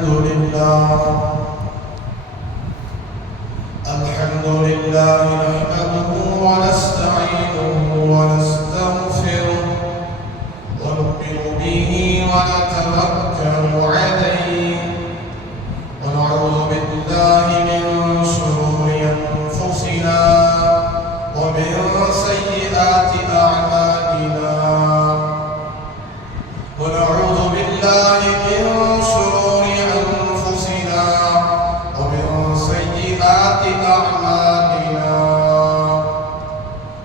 الحمد لله نحمده ونستعينه ونستغفره ونؤمن به ونتوكل عليه ونعوذ بالله من شرور أنفسنا ومن سيئات أعمالنا ونعوذ بالله من شرور أنفسنا ومن سيئات أعمالنا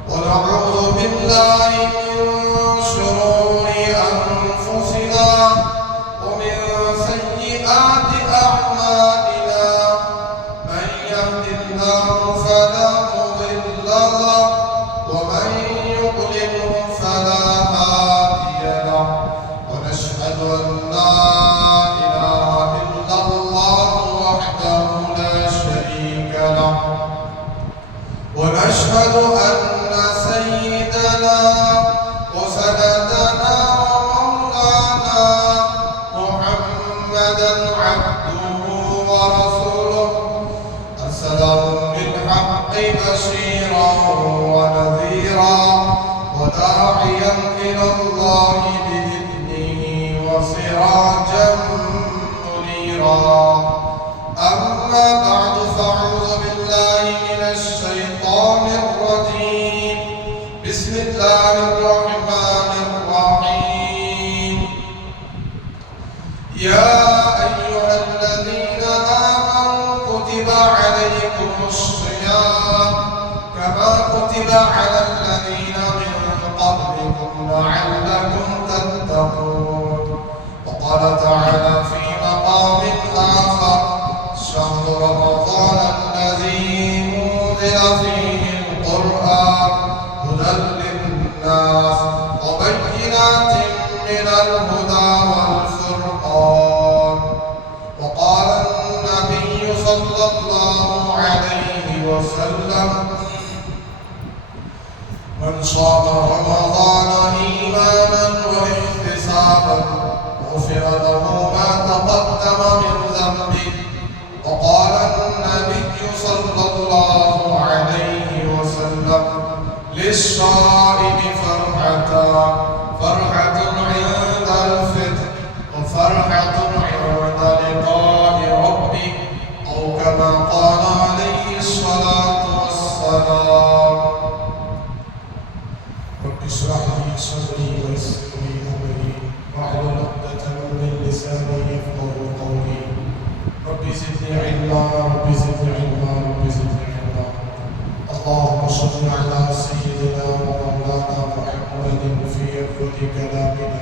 ونعوذ بالله من شرور أنفسنا ومن سيئات أعمالنا من يهد الله فلا مضل له ومن يضلل فلا هادي له ونشهد أن لا إله إلا الله وحده لا شريك له ونشهد أن سيدنا وسندنا ومولانا محمدا عبده ورسوله أرسله بالحق بشيرا ونذيرا وداعيا إلى الله بإذنه وسراجا منيرا أما بعد فأعوذ بالله من الشيطان الرجيم بسم الله الرحمن الرحيم يا أيها الذين آمنوا كتب عليكم الصيام كما كتب على الذين من قبلكم لعلكم تتقون وقال تعالى في مقام آخر شهر رمضان الذي أنزل فيه القرآن هدى للناس وبينات من الهدى والفرقان وقال النبي صلى الله عليه وسلم من صام رمضان إيمانا واحتسابا غفر له ما تقدم من ذنبه وقال النبي صلى الله عليه وسلم للصائم فرحتان فرحة عند الفطر وفرحة عند لقاء ربه أو كما قال عليه الصلاة والسلام رب اشرح لي صدري ويسر لي أمري واحلل عقدة من لساني يفقهوا قولي رب زدني علما رب زدني علما رب زدني علما اللهم صل على سيدنا ومولانا محمد في أول كلامنا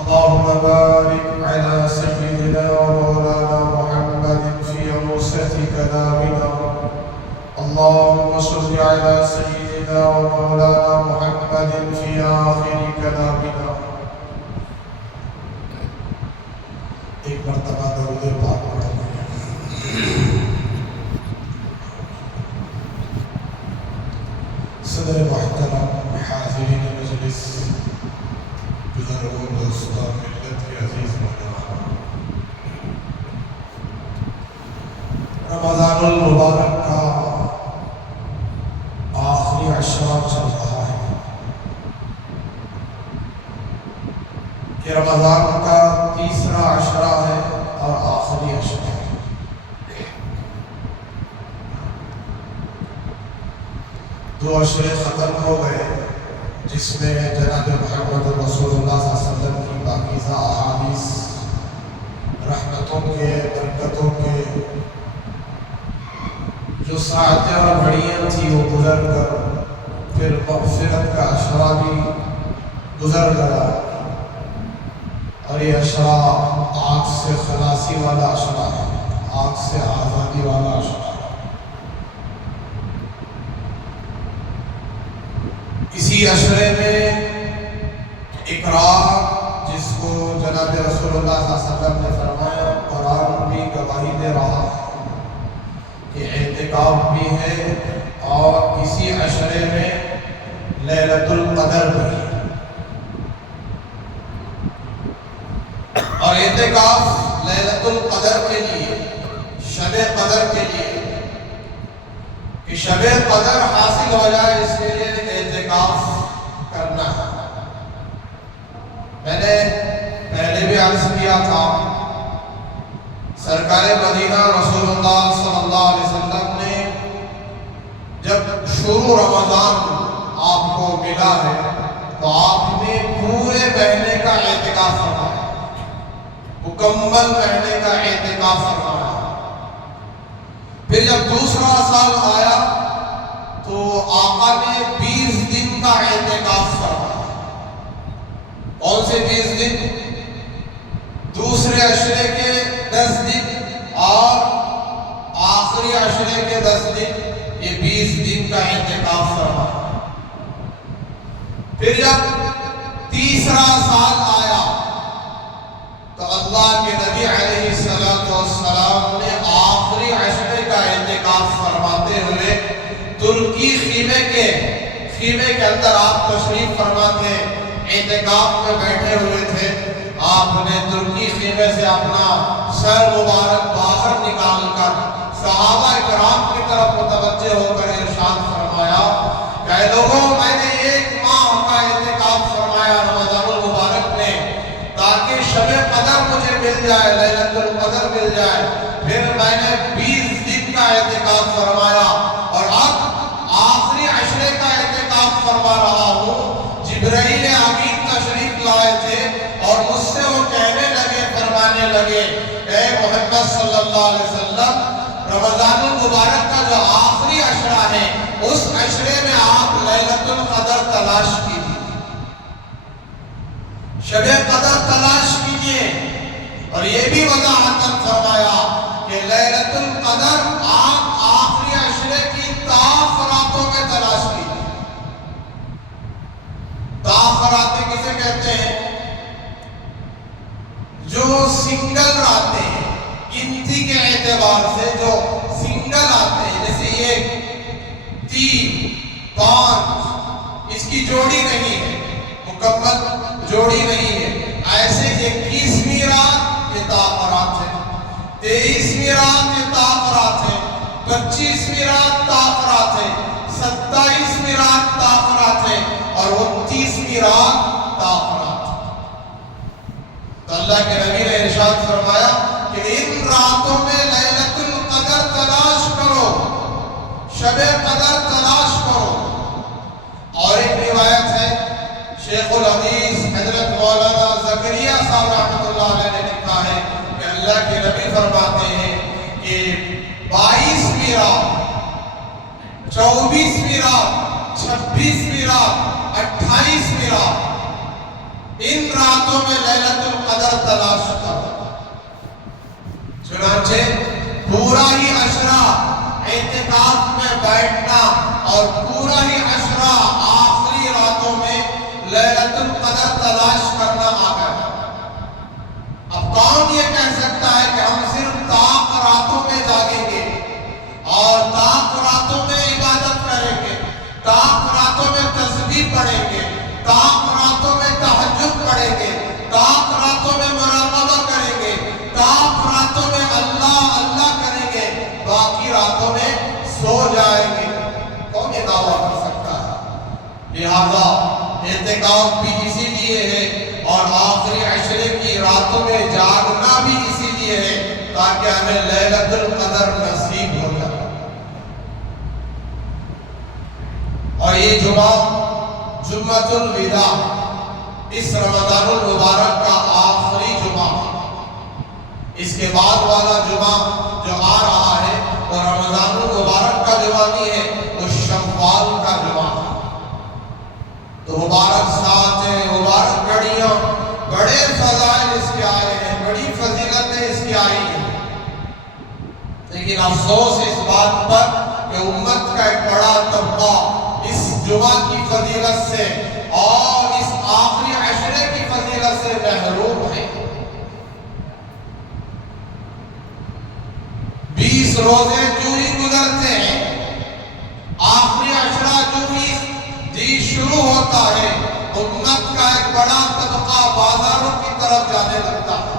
اللهم بارك على سيدنا ومولانا محمد في أوسط كلامنا اللهم صل على سيدنا ومولانا محمد في آخر كلامنا ایک مرتبہ درود پاک پڑھیں صدر محترم حاضرین مجلس بزرگوں دوستوں ملت کے عزیز مہمان رمضان المبارک کا آخری عشرہ چل رہا ہے یہ رمضان کا تیسرا عشرہ ہے اور آخری عشرہ ہے دو عشرے ختم ہو گئے جس میں جناب محمد رسول اللہ صلی اللہ علیہ وسلم کی پاکیزہ احادیث رحمتوں کے برکتوں کے جو ساعتیں اور گھڑیاں تھی وہ گزر کر پھر مغفرت کا عشرہ بھی گزر گیا اور یہ عشرہ آگ سے خلاصی والا عشرہ ہے آگ سے آزادی والا عشرہ ہے اسی عشرے میں اقرار جس کو جناب رسول اللہ صلی اللہ علیہ وسلم نے فرمایا قرآن بھی گواہی دے رہا ہے کہ اعتکاف بھی ہے اور اسی عشرے میں لیلۃ القدر بھی ہے اور اعتکاف لیلۃ القدر کے لیے، شب قدر کے لیے، کہ شب قدر حاصل ہو جائے اس کے لیے اعتکاف کرنا ہے۔ میں نے پہلے بھی عرض کیا تھا، سرکار مدینہ رسول اللہ صلی اللہ علیہ وسلم نے جب شروع رمضان آپ کو ملا ہے تو آپ نے پورے مہینے کا اعتکاف فرمایا، مکمل مہینے کا اعتکاف فرمایا۔ پھر جب دوسرا سال آیا تو آقا نے 20 دن کا اعتکاف فرمایا۔ کون سے 20 دن؟ دوسرے عشرے کے 10 دن اور آخری عشرے کے 10 دن، یہ 20 دن کا اعتکاف فرمایا۔ پھر جب تیسرا سال آیا تو اللہ کے نبی علیہ السلام نے آخری عشرے کا اعتکاف فرماتے ہوئے ترکی خیمے کے اندر آپ تشریف فرما تھے، اعتکاف میں بیٹھے ہوئے تھے۔ آپ نے ترکی خیمے سے اپنا سر مبارک باہر نکال کر صحابہ کرام کی طرف متوجہ ہو کر ارشاد فرمایا کہ اے لوگوں، میں نے ایک ماہ کا اعتکاف فرمایا رمضان المبارک میں، تاکہ شب قدر مجھے مل جائے، لیلۃ القدر مل جائے۔ پھر میں نے 20 دن کا اعتکاف فرمایا اور اب آخری عشرے کا اعتکاف فرما رہا ہوں۔ جبرائیل امین تشریف لائے تھے اور مجھ سے وہ کہنے لگے، فرمانے لگے، اے محمد صلی اللہ علیہ وسلم، رمضان المبارک کا جو آخری عشرہ ہے اس عشرے میں آپ لیلۃ القدر تلاش کیجیے، شب قدر تلاش کیجیے۔ اور یہ بھی وضاحت فرمایا کہ لیلۃ القدر آپ آخری عشرے کی طاف راتوں میں تلاش کیجیے۔ طاف راتیں کسے کہتے ہیں؟ جو سنگل راتیں ہیں، گنتی کے اعتبار سے جو سنگل آتے ہیں، جیسے 1، 3، 5، اس کی جوڑی نہیں ہے، مکمل جوڑی نہیں ہے، ایسے 21ویں رات یہ تاخرات ہے، 23ویں رات یہ تاخرات ہے، 25ویں رات تاخرات ہے، 27ویں رات تاخرات ہے اور 29ویں رات تاخرات ہے۔ تو اللہ کے نبی نے ارشاد فرمایا کہ ان راتوں میں لیلۃ القدر تلاش کرو، شب قدر تلاش کرو۔ اور ایک روایت ہے، شیخ الحدیث حضرت مولانا زکریا صاحب رحمۃ اللہ علیہ نے لکھا ہے کہ اللہ کے نبی فرماتے ہیں کہ 22ویں رات، 24ویں رات، 26ویں رات، 28ویں رات، ان راتوں میں لیلۃ القدر تلاش کرو۔ چنانچہ پورا ہی عشرہ اعتکاف میں بیٹھنا اور پورا ہی عشرہ آخری راتوں میں لیلۃ القدر تلاش کرنا آ گیا۔ اب کون یہ کہہ سکتا ہے کہ ہم صرف طاق راتوں میں جاگیں گے اور طاق راتوں میں عبادت کریں گے، طاق راتوں میں تسبیح پڑھیں گے، طاق راتوں میں تہجد پڑھیں گے، طاق راتوں میں مراقبہ کریں گے، طاق راتوں میں اللہ اللہ کریں گے، باقی راتوں میں سو جائیں گے؟ کون یہ دعویٰ کر سکتا ہے؟ لہذا اعتکاف بھی اسی لیے ہے اور آخری عشرے کی راتوں میں جاگنا بھی اسی لیے ہے تاکہ ہمیں لیلۃ القدر نصیب ہو جائے۔ اور یہ جمعۃ الوداع، اس رمضان المبارک کا آخری جمعہ، اس کے بعد والا جمعہ جو آ رہا ہے وہ رمضان المبارک کا جمعہ نہیں ہے، وہ شوال کا جمعہ ہے۔ تو مبارک ساتیں، مبارک گھڑیاں، بڑے فضائل اس کے آئے ہیں، بڑی فضیلتیں اس کی آئی ہیں، لیکن افسوس اس بات پر کہ امت کا ایک بڑا طبقہ اس جمعہ کی فضیلت سے اور اس آخری عشرے کی فضیلت سے محروم ہے۔ 20 روزے جو ہی گزرتے ہیں، آخری عشرہ جو ہی شروع ہوتا ہے، امت کا ایک بڑا طبقہ بازاروں کی طرف جانے لگتا ہے،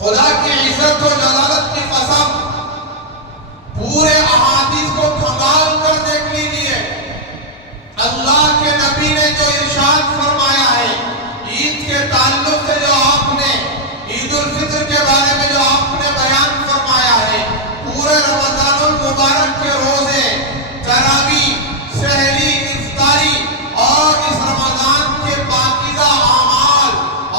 خدا کی عزت و جلالت کی قسم، پورے احادیث کو کھنگال کر دیکھ لیجئے، اللہ کے نبی نے جو ارشاد فرمایا ہے، عید کے تعلق سے جو آپ نے، عید الفطر کے بارے میں جو آپ نے بیان فرمایا ہے، پورے رمضان المبارک کے روزے، تراویح، سحری، افطاری اور اس رمضان کے پاکیزہ اعمال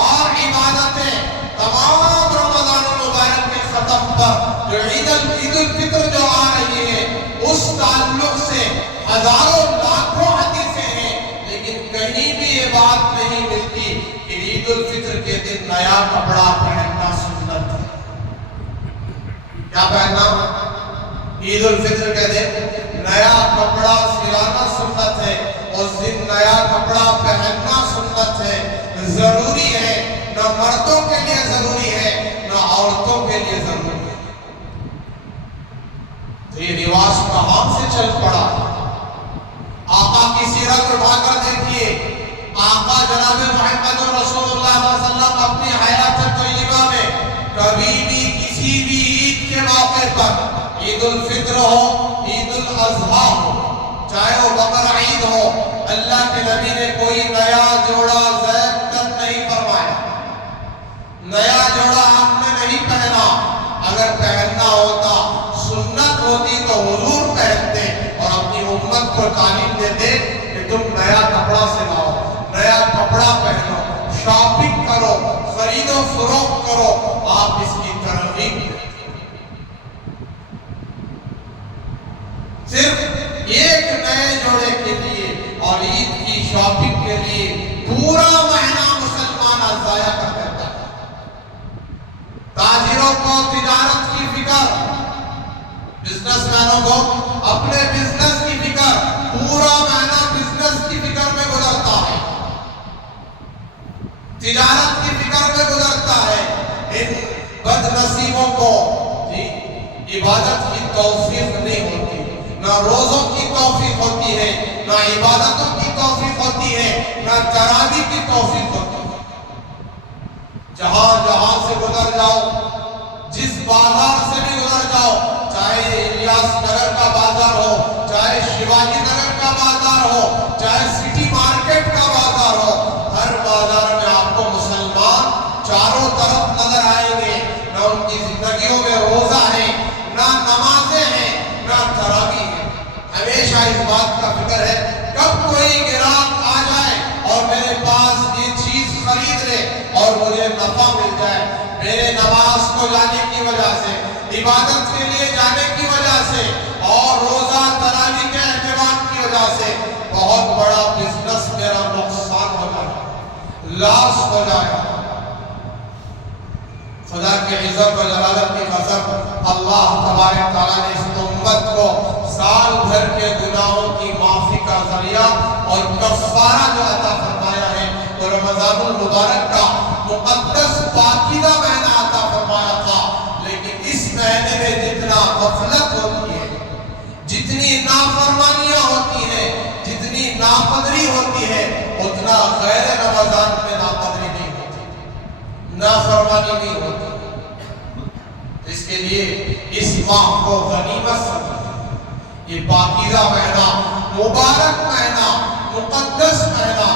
اور عبادتیں، تمام رمضان المبارک کے ختم پر جو عید الفطر جو آ رہی ہے، اس تعلق سے ہزاروں لاکھوں حدیثیں ہیں، لیکن کہیں بھی یہ بات نہیں ملتی کہ عید الفطر کے دن نیا کپڑا پہننا سنت ہے۔ کیا پہننا؟ عید الفطر کے دن نیا کپڑا سلانا سنت ہے، اس دن نیا کپڑا پہننا سنت ہے، ضروری ہے، نہ مردوں کے لیے ضروری ہے نہ عورتوں کے لیے ضروری ہے۔ تو یہ رواج کہاں سے چل پڑا؟ آقا کی سیرت اٹھا کر دیکھیے، آقا جناب محمد رسول اللہ صلی اللہ علیہ وسلم اپنی حیات طیبہ میں کبھی بھی کسی بھی عید کے موقع پر، عید الفطر ہو، عید الاضحیٰ ہو، چاہے وہ بقر عید ہو، اللہ کے نبی نے کوئی نیا جوڑا زیب تک نہیں فرمایا، نیا جوڑا آپ نے نہیں پہنا۔ اگر پہننا ہوتا، سنت ہوتی تو حضور پہنتے اور اپنی امت کو تعلیم دیتے کہ تم نیا کپڑا سلاؤ، نیا کپڑا پہنو، شاپنگ کرو، خرید و فروخت کرو، آپ اس کی ترغیب دیں۔ صرف ایک نئے جوڑے کے لیے اور عید کی شاپنگ کے لیے پورا مہینہ مسلمان ضائع کر دیتا ہے۔ تاجروں کو تجارت کی فکر، بزنس مینوں کو اپنے بزنس کی فکر، پورا مہینہ بزنس کی فکر میں گزرتا ہے، تجارت کی فکر میں گزرتا ہے۔ ان بد نصیبوں کو عبادت کی توفیق نہیں ہوتی، نہ روزوں کی توفیق ہوتی ہے، نہ عبادتوں کی توفیق ہوتی ہے، نہ تراویح کی توفیق ہوتی ہے۔ جہاں سے گزر جاؤ، جس بازار سے بھی گزر جاؤ، چاہے الیاس نگر کا بازار ہو، چاہے شیواجی نگر کا بازار ہو، چاہے سٹی مارکیٹ کا بازار ہو، ہر بازار میں آپ کو مسلمان چاروں طرف نظر آئیں گے۔ نہ ان کی زندگیوں میں روزہ ہے، نہ نمازیں ہیں، نہ تراویح ہے۔ ہمیشہ اس بات کا فکر ہے کب کوئی گراہک آ جائے اور میرے پاس یہ چیز خرید لے اور مجھے نفع مل جائے۔ میرے نماز کو جانے کی وجہ سے، عبادت کے لیے جانے کی وجہ سے اور روزہ تراویح کے اہتمام کی وجہ سے بہت بڑا بزنس میرا نقصان ہو جائے، لاس ہو جائے۔ خدا کی عزت و جلالت کی قسم، اللہ تبارک تعالیٰ نے اس امت کو سال بھر کے گناہوں کی معافی کا ذریعہ اور کفارہ جو عطا فرمایا ہے، وہ رمضان المبارک کا مقدس پاکیزہ مہینہ عطا فرمایا تھا۔ لیکن اس مہینے میں جتنا غفلت ہوتی ہے، جتنی نافرمانیاں ہوتی ہیں، جتنی ناقدری ہوتی ہے، اتنا غیر رمضان میں ناقدری نہیں ہوتی، نافرمانی نہیں ہوتی۔ اس کے لیے اس ماہ کو غنیمت سمجھیں، یہ پاکیزہ مہینہ، مبارک مہینہ، مقدس مہینہ۔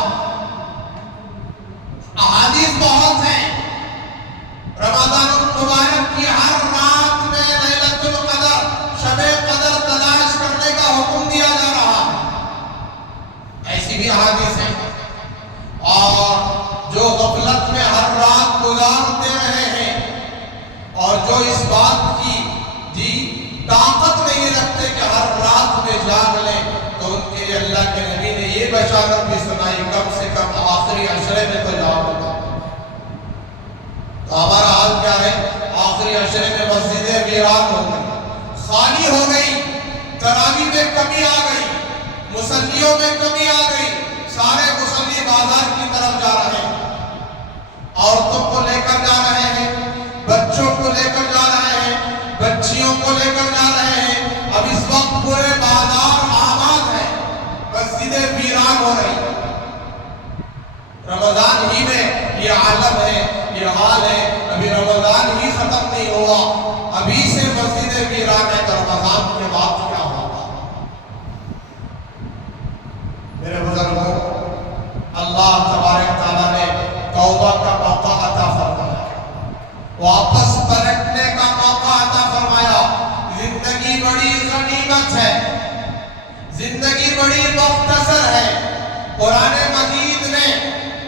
احادیث بہت ہیں، رمضان المبارک کی ہر رات میں لیلۃ القدر، شب قدر تلاش کرنے کا حکم دیا جا رہا ہے، ایسی بھی احادیث ہیں۔ اور جو غفلت میں ہر رات گزارتے رہے ہیں اور جو اس بات کی طاقت نہیں رکھتے کہ ہر رات میں جاگ لیں، تو ان کے لیے اللہ کے نبی نے یہ بشارت بھی سنائی، کم سے کم آخری عشرے میں تو جاگ لیں۔ تو ہمارا حال کیا ہے؟ آخری عشرے میں مسجدیں ویران ہو گئی، خالی ہو گئی، تراویح میں کمی آ گئی، مصلیوں میں کمی آ گئی، سارے مصلی بازار کی طرف جا رہے ہیں، عورتوں کو لے کر جا رہے ہیں، بچوں کو لے کر جا رہے ہیں، بچیوں کو لے کر جا رہے ہیں۔ اب اس وقت پورے بازار آباد ہیں، مسجدیں ویران ہو رہی ہیں۔ رمضان ہی میں یہ عالم ہے، یہ حال ہے، ابھی رمضان ہی ہوا، ابھی سے مسجد ویران ہے تو رمضان کے بعد کیا ہوگا؟ میرے بزرگوں، اللہ تبارک تعالیٰ نے توبہ کا موقع عطا فرمایا، واپس پلٹنے کا موقع عطا فرمایا۔ زندگی بڑی غنیمت ہے، زندگی بڑی مختصر ہے۔ قرآن مجید نے،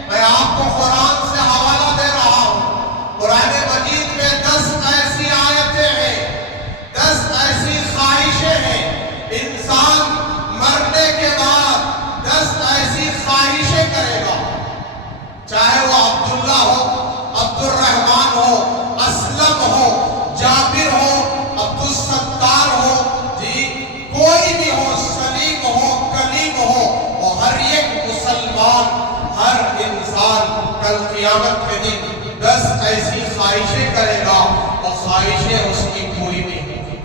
میں آپ کو قرآن سے حوالہ دے رہا ہوں، قرآن مجید میں 10 ایسی آیتیں ہیں، 10 ایسی خواہشیں ہیں، انسان مرنے کے بعد 10 ایسی خواہشیں کرے گا، چاہے وہ عبداللہ ہو، عبد الرحمن ہو، اسلم ہو، جابر ہو، عبدالستار ہو، جی کوئی بھی ہو، سلیم ہو، کلیم ہو، وہ ہر ایک مسلمان، ہر انسان کل قیامت کے دن 10 ایسی خواہشیں کرے گا، اور خواہشیں اس کی پوری نہیں ہوں گی۔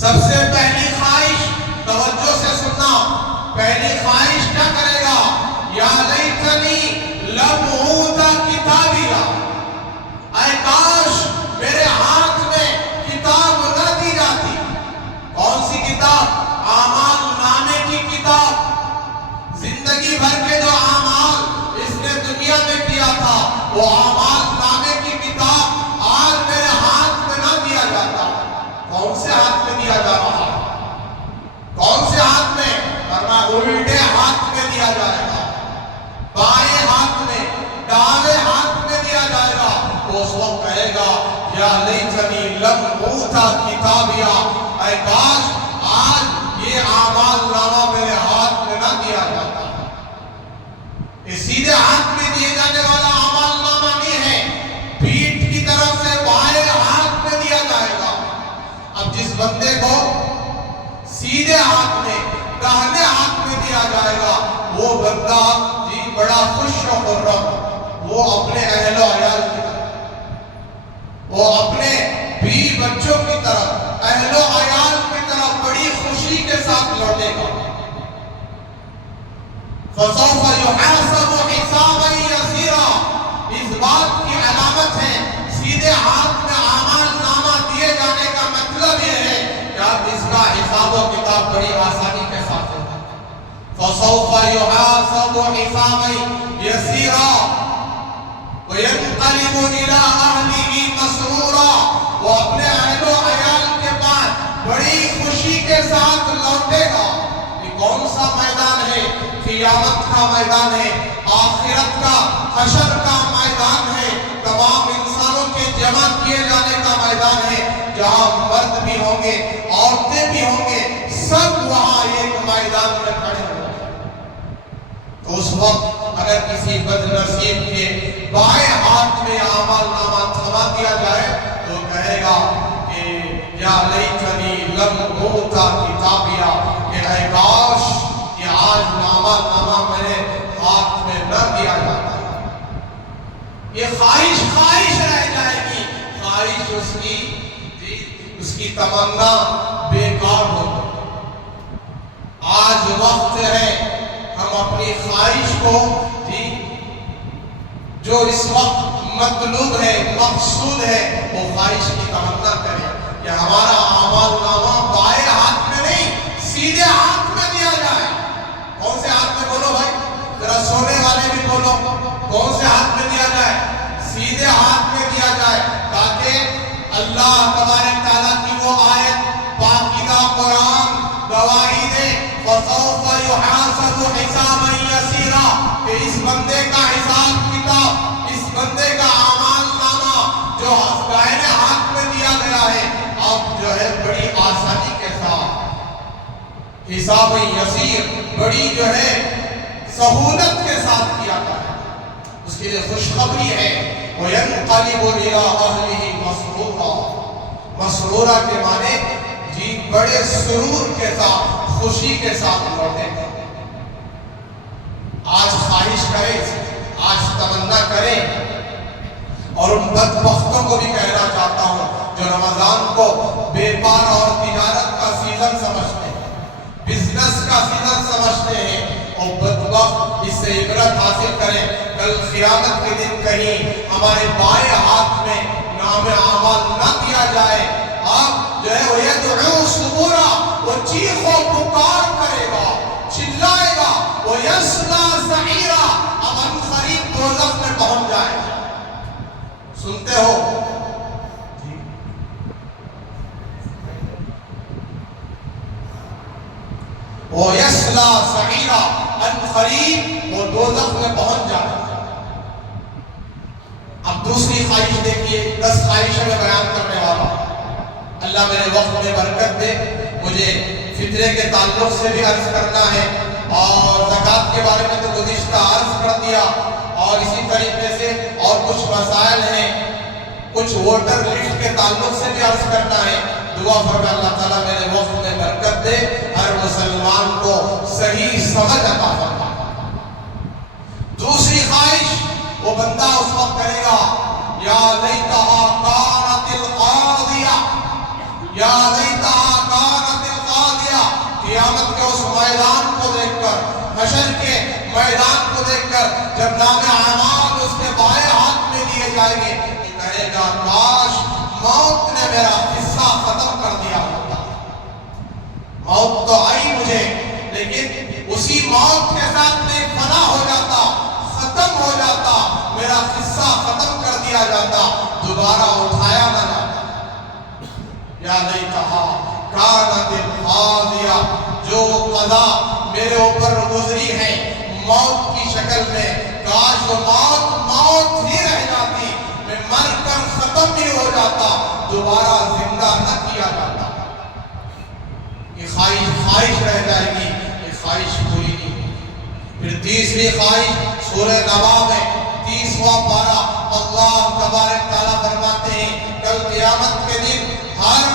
سب سے پہلی خواہش، توجہ سے سننا، پہلی خواہش کیا کرے گا؟ یا لیتنی لم اوت کتابیا، اے کاش میرے ہاتھ میں کتاب نہ دی جاتی۔ کون سی کتاب؟ اعمال نامے کی کتاب۔ زندگی بھر کے جو اعمال اس نے دنیا میں کیا تھا، وہ اعمال نامے کی کتاب آج میرے ہاتھ میں نہ دیا جاتا۔ کون سے ہاتھ میں دیا جا رہا ہے؟ کون سے ہاتھ میں؟ ورنہ الٹے ہاتھ میں دیا جائے گا، بائیں ہاتھ میں، دائیں ہاتھ میں دیا جائے گا۔ تو اس وقت کہے گا یا لیتنی لم اوت کتابیا، اے کاش آج یہ اعمال نامہ میرے ہاتھ میں نہ دیا جاتا۔ یہ سیدھے ہاتھ میں دیے جانے والا اعمال نامہ نہیں ہے، پیٹھ کی طرف سے بائیں ہاتھ میں دیا جائے گا۔ اب جس بندے کو سیدھے ہاتھ میں، داہنے ہاتھ میں دیا جائے گا، وہ بندہ جی بڑا خوش و خرم، وہ اپنے اہل و عیال کی طرف، وہ اپنے بیوی بچوں کی طرف، اہل و عیال کی طرف بڑی خوشی کے ساتھ لوٹے گا۔ فَسَوْفَ يُحَاسَبُ حِسَابًا يَسِيرًا، اس بات کی علامت ہے، سیدھے ہاتھ میں اعمال نامہ دیے جانے کا مطلب یہ ہے کہ اب اس کا حساب و کتاب بڑی آسانی کے ساتھ ہوگا۔ فَسَوْفَ يُحَاسَبُ حِسَابًا يَسِيرًا وَيَنْقَلِبُ إِلَىٰ أَهْلِهِ مَسْرُورًا، وہ اپنے اہل و عیال کے پاس بڑی خوشی کے ساتھ لوٹے گا۔ یہ کون سا میدان ہے؟ قیامت کا میدان ہے، آخرت کا، حشر کا میدان ہے، تمام انسانوں کے جمع کیے جانے کا میدان ہے، جہاں مرد بھی ہوں گے، عورتیں بھی ہوں گے، سب وہاں ایک میدان میں کھڑے ہوں گے۔ تو اس وقت اگر کسی بدنصیب کے بائیں ہاتھ میں اعمال نامہ تھما دیا جائے تو کہے گا کہ یا لیتنی لم اوت کتابیا، کہ اے کاش کہ آج اعمال نامہ میرے ہاتھ میں نہ دیا جاتا۔ یہ خواہش خواہش رہ جائے گی، خواہش اس کی تمنا بیکار ہو گئی۔ آج وقت ہے ہم اپنی خواہش کو جو اس وقت مطلوب ہے، مقصود ہے، وہ خواہش کی تمنا کریں کہ ہمارا اعمال نامہ بائیں ہاتھ میں نہیں، سیدھے ہاتھ میں دیا جائے۔ کون سے ہاتھ میں؟ بولو بھائی ذرا، سونے والے بھی بولو، کون سے ہاتھ میں دیا جائے؟ سیدھے ہاتھ میں دیا جائے، تاکہ اللہ تبارک تعالیٰ کی وہ آیت پاکیزہ قرآن گواہی دے فَسَوْفَ يُحَاسَبُ حِسَابًا يَسِيرًا، کہ اس بندے کا حساب کتاب، اس بندے کا اعمال نامہ جو دائیں ہاتھ میں دیا گیا ہے، اب جو ہے بڑی آسانی کے ساتھ حساب یسیر، بڑی جو ہے سہولت کے ساتھ کیا گیا ہے۔ اس کے لیے خوشخبری ہے وَيَنْقَلِبُ إِلَىٰ أَهْلِهِ مَسْرُورًا، مسرورہ کے معنی جی بڑے سرور کے ساتھ، خوشی کے ساتھ لوٹے گا۔ آج خواہش کریں، آج تمنا کریں، اور ان بدبختوں کو بھی کہنا چاہتا ہوں جو رمضان کو بیپار اور تجارت کا سیزن سمجھتے ہیں، بزنس کا سیزن سمجھتے ہیں، اور بدبخت اس سے عبرت حاصل کریں۔ کل قیامت کے دن کہیں ہمارے بائیں ہاتھ میں نام اعمال گا ان قریب وہ دوزخ میں پہنچ جائے گا۔ اب دوسری خواہش دیکھیے، 10 خواہشیں میں بیان کرنے والا ہوں۔ اللہ میرے وقت میں برکت دے، مجھے فطرے کے تعلق سے بھی عرض کرنا ہے، اور زکوٰۃ کے بارے میں تو گزشتہ عرض کر دیا، اور اسی طریقے سے اور کچھ مسائل ہیں، کچھ ووٹر لسٹ کے تعلق سے بھی عرض کرنا ہے۔ دعا فرمائے اللہ تعالیٰ میرے وقت میں برکت دے، ہر مسلمان کو صحیح سمجھ عطا فرمائے۔ دوسری خواہش وہ بندہ اس وقت کرے گا، یا لیتہا کانت القاضیہ، یا لیتہا کانت القاضیہ، قیامت کے اس میدان کو دیکھ کر، حشر کے میدان کو دیکھ کر، جب نام اعمال اس کے بائیں ہاتھ میں دیے جائیں گے، یہ کہے گا کاش موت نے میرا قصہ ختم کر دیا ہوتا۔ موت تو آئی مجھے، لیکن اسی موت کے ساتھ میں فنا ہو جاتا، ختم ہو جاتا، میرا قصہ ختم کر دیا جاتا، دوبارہ اٹھایا نہ جاتا۔ یا لیتہا کانت القاضیہ، جو قضا میرے اوپر گزری ہے موت کی شکل میں، کاش وہ موت ہی رہ جاتی، میں مر کر ختم ہی ہو جاتا، دوبارہ زندہ نہ کیا جاتا۔ یہ خواہش رہ جائے گی، یہ خواہش پوری نہیں ہوگی۔ پھر تیسری خواہش سورہ نبا میں 30واں پارہ اللہ تبارک تعالیٰ فرماتے ہیں، کل قیامت کے دن ہر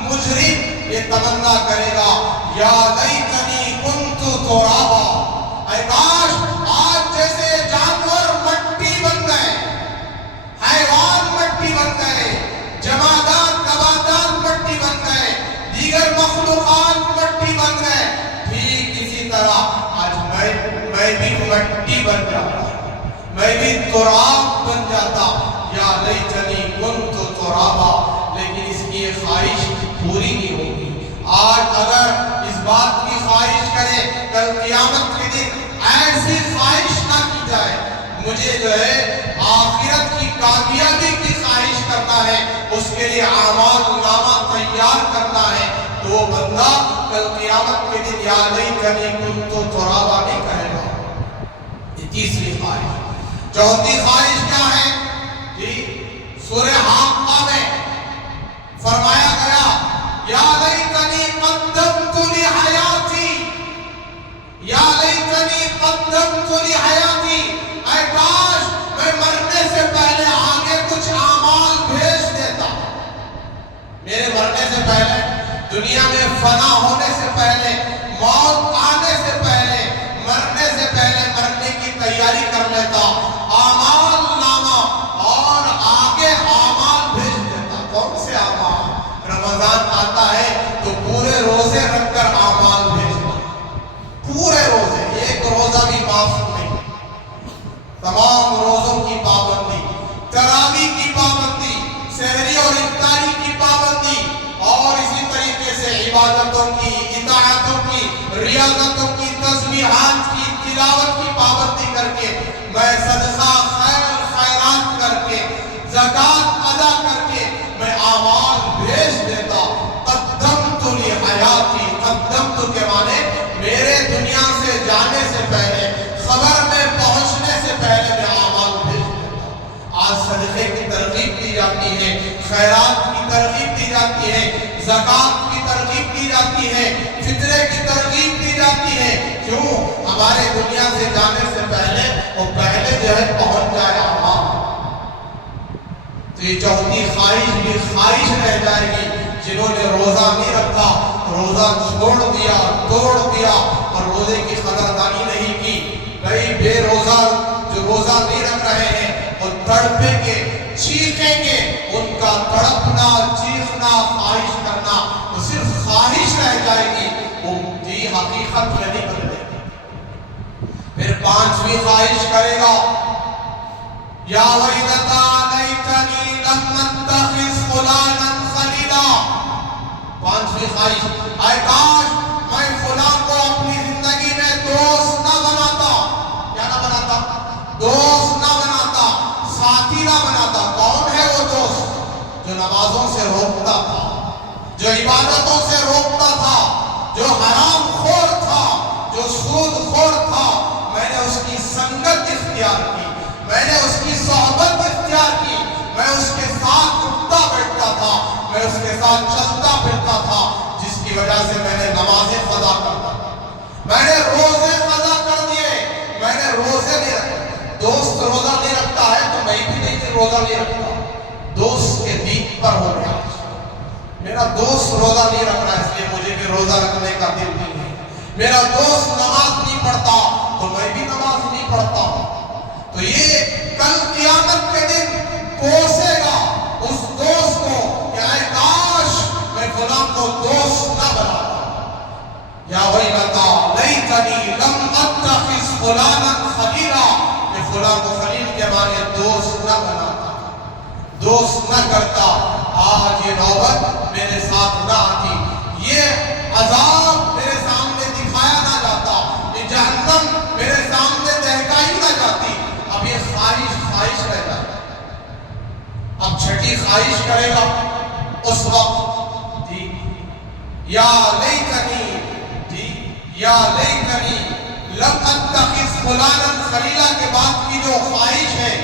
مجرم یہ تمنا کرے گا، یا لیتنی کنت ترابا، اے کاش آج جیسے جانور مٹی بن گئے، حیوان مٹی بن گئے، جمادات نباتات مٹی بن گئے، دیگر مخلوقات مٹی بن گئے، ٹھیک اسی طرح آج میں بھی مٹی بن جاتا، میں بھی تراب بن جاتا، یا لیتنی کنت ترابا۔ لیکن اس کی یہ خواہش پوری نہیں ہوگی۔ آج اگر اس بات کی خواہش کرے، کل قیامت کے دن ایسی خواہش نہ کی جائے، مجھے جو ہے آخرت کی کامیابی کی خواہش کرنا ہے، اس کے لیے اعمال نامہ تیار کرنا ہے، تو وہ بندہ کل قیامت کے دن یا لیتنی کنت ترابا نہیں کہے گا۔ یہ تیسری خواہش۔ چوتھی خواہش کیا ہے؟ سورہ حاقہ میں فرمایا گیا، یا لیتنی قدمت لحیاتی، یا لیتنی قدمت لحیاتی، اے کاش میں مرنے سے پہلے آگے کچھ اعمال بھیج دیتا۔ میرے مرنے سے پہلے، دنیا میں فنا ہونے سے پہلے، موت آنے سے پہلے، مرنے سے پہلے مرنے کی تیاری کر لیتا، اعمال نامہ اور آگے اعمال بھیج دیتا۔ کون سے اعمال؟ رمضان آتا ہے تو پورے روزے رکھ کر اعمال بھیجنا، پورے روزے، ایک روزہ بھی معاف نہیں، تمام روزوں کی پابندی، تراویح کی پابندی، سحری اور افطاری کی پابندی، اور اسی طریقے سے عبادتوں کی، اطاعتوں کی، ریاضتوں کی، تسبیحات کی، تلاوت کی پابندی کر کے، میں صدقہ خیرات کر کے، زکوٰۃ ادا کر کے میں اعمال بھیج دیتا۔ قدمت لحیاتی، قدمت کے معنی میرے دنیا سے جانے سے پہلے، خبر میں پہنچنے سے پہلے میں اعمال بھیج دیتا۔ آج صدقے کی ترغیب دی جاتی ہے، خیرات کی ترغیب دی جاتی ہے، زکوٰۃ کی ترغیب دی جاتی ہے، فطرے کی ترغیب دی جاتی ہے، کیوں؟ ہمارے دنیا سے جانے سے پہلے وہ پہلے جو ہے پہنچ جائے اعمال۔ تو یہ چوتھی خواہش بھی خواہش رہ جائے گی، جنہوں نے روزہ نہیں رکھا، روزہ چھوڑ دیا، توڑ دیا، اور روزے کی قدردانی نہیں کی۔ بھئی بے روزہ جو روزہ نہیں رکھ رہے ہیں، وہ تڑپیں گے، چیخیں گے، ان کا تڑپنا، چیخنا، خواہش کرنا وہ صرف خواہش رہ جائے گی، وہ حقیقت میں نہیں بدلے گی۔ پھر پانچویں خواہش کرے گا، یا ویلتا لیتنی لم اتخذ فلانا خلیلا، پانچویں خواہش، اے کاش میں فلاں کو اپنی زندگی میں دوست نہ بناتا۔ کیا نہ بناتا؟ دوست نہ بناتا، ساتھی نہ بناتا۔ کون ہے وہ دوست؟ جو نمازوں سے روکتا تھا، جو عبادتوں سے روکتا تھا، جو حرام خور تھا، جو سود خور تھا میں نے اس کی سنگت اختیار کی، میں نے اس کی صحبت اختیار کی، میں اس کے ساتھ اٹھتا بیٹھتا تھا، میں اس کے ساتھ چلتا پھرتا تھا، جس کی وجہ سے میں نے نمازیں قضا کر دی، میں نے روزے قضا کر دیے، میں نے روزے نہیں رکھے۔ دوست روزہ نہیں رکھتا ہے تو میں بھی نہیں روزہ نہیں رکھتا، دوست کے دین پر ہو گیا۔ میرا دوست روزہ نہیں رکھ رہا اس لیے مجھے بھی روزہ رکھنے کا دل نہیں ہے، میرا دوست نماز نہیں پڑھتا تو میں بھی نماز نہیں پڑھتا، تو یہ کل قیامت کے دن کوسے گا اس دوست کو کہ اے کاش میں فلاں کو دوست نہ بناتا، یا ویلتا لیتنی لم اتخذ فلانا خلیلا، میں فلاں کو خلیل کے معنی دوست نہ بناتا، دوست نہ کرتا، آج یہ نوبت میرے ساتھ نہ آتی، یہ عذاب میرے سامنے دکھایا نہ جاتا، یہ جہنم میرے سامنے دہکائی نہ جاتی، اب یہ خواہش رہ جاتی، اب چھٹی خواہش کرے گا اس وقت جی یا لیتنی جی یا لیتنی لم اتخذ فلانا خلیلا کے بعد کی جو خواہش ہے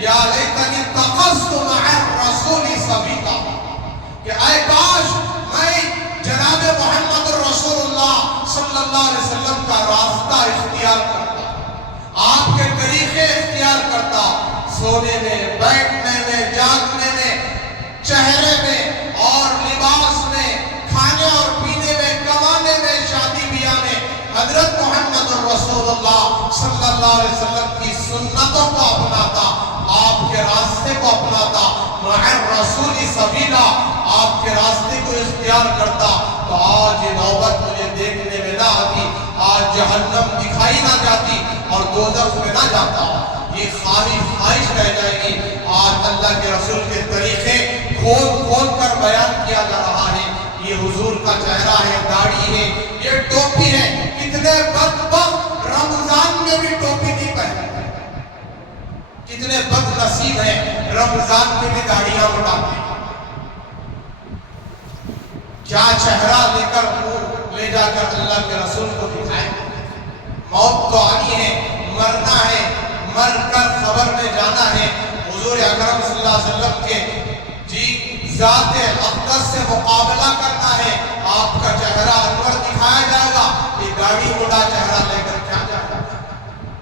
یا لیتنی اتخذت مع الرسول سبیلا، کہ اے کاش میں جناب محمد رسول اللہ صلی اللہ علیہ وسلم کا راستہ اختیار کرتا، آپ کے طریقے اختیار کرتا، سونے میں، بیٹھنے میں، جاگنے میں، چہرے میں اور لباس میں، کھانے اور پینے میں، کمانے میں، شادی بیاہ میں حضرت محمد رسول اللہ صلی اللہ علیہ وسلم کی سنتوں کو اپناتا، آپ کے راستے کو اپناتا، مع الرسول سبیلا، آپ کے راستے کو اختیار کرتا، تو آج یہ نوبت مجھے دیکھنے میں نہ آتی، آج جہنم دکھائی نہ جاتی اور دوزخ میں نہ جاتا، یہ خواہش رہ جائے گی۔ آج اللہ کے رسول کے طریقے کھول کر بیان کیا جا رہا ہے، یہ حضور کا چہرہ ہے، داڑھی ہے، یہ ٹوپی ہے، کتنے بدبخت رمضان میں بھی ٹوپی نہیں پہنتے، کتنے بد نصیب ہیں رمضان میں بھی داڑھیاں اڑاتے ہیں، کیا چہرہ لے کر منہ لے جا کر اللہ کے رسول کو دکھائیں، موت تو آنی ہے، مرنا ہے، مر کر خبر میں جانا ہے، حضور اکرم صلی اللہ علیہ وسلم کے ذات اقدس سے مقابلہ کرنا ہے، آپ کا چہرہ انور دکھایا جائے گا، یہ داڑھی موڑا چہرہ لے کر کیا جائے گا؟